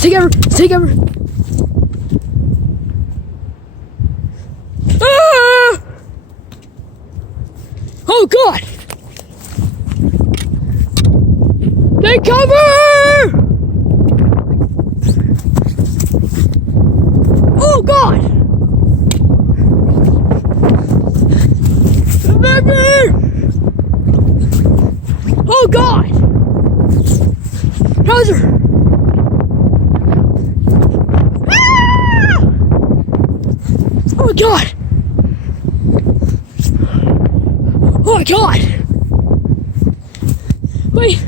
Take ever. Take ever. Ah! Oh God! Take cover! Oh God! Baby! Oh God! Trouser! Ah! Oh my God! Oh my God! Wait!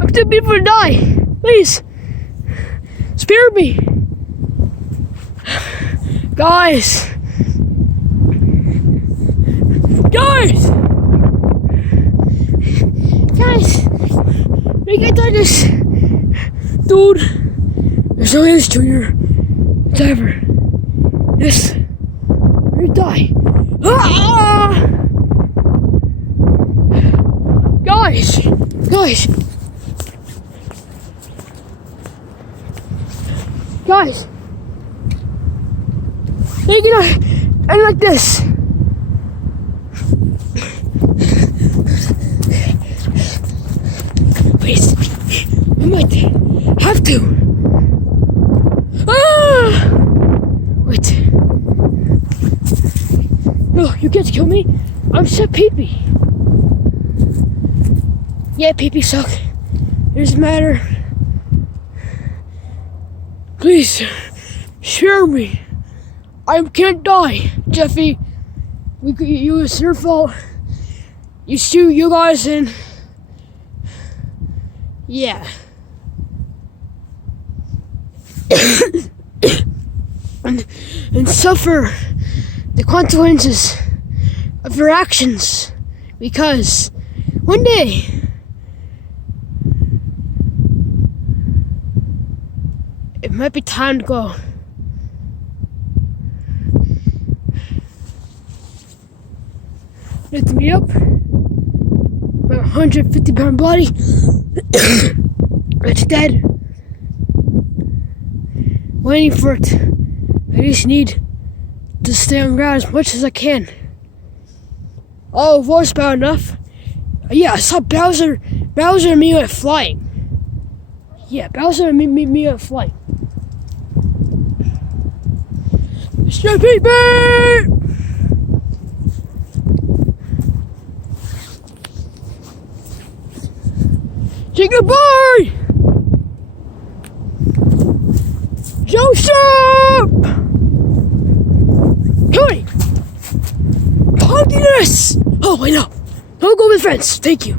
I'm too beautiful to die! Please! Spare me! Guys! Guys! Guys! We can't do this! Dude! There's no this, Junior. It's ever. This. We're gonna die. Ah! Guys! Guys! Guys! They're gonna end like this. Please, I might have to. Ah! Wait. No, you can't kill me. I'm so pee-pee. Yeah, pee-pee suck. It doesn't matter. Please, spare me. I can't die, Jeffy. It's your fault. You shoot you guys and yeah. and suffer the consequences of your actions, because one day it might be time to go. Lift me up. My 150-pound body. It's dead. Waiting for it. I just need to stay on ground as much as I can. Oh, voice about enough. Yeah, I saw Bowser and me went flying. Yeah, Bowser and me went flying. Mr. Pete! Say goodbye! Joseph! Cody! Punkiness! Oh, wait, no. Don't go with friends. Thank you.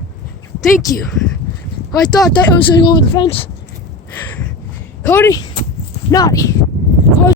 Thank you. I thought that I was going to go with the fence. Cody, naughty. I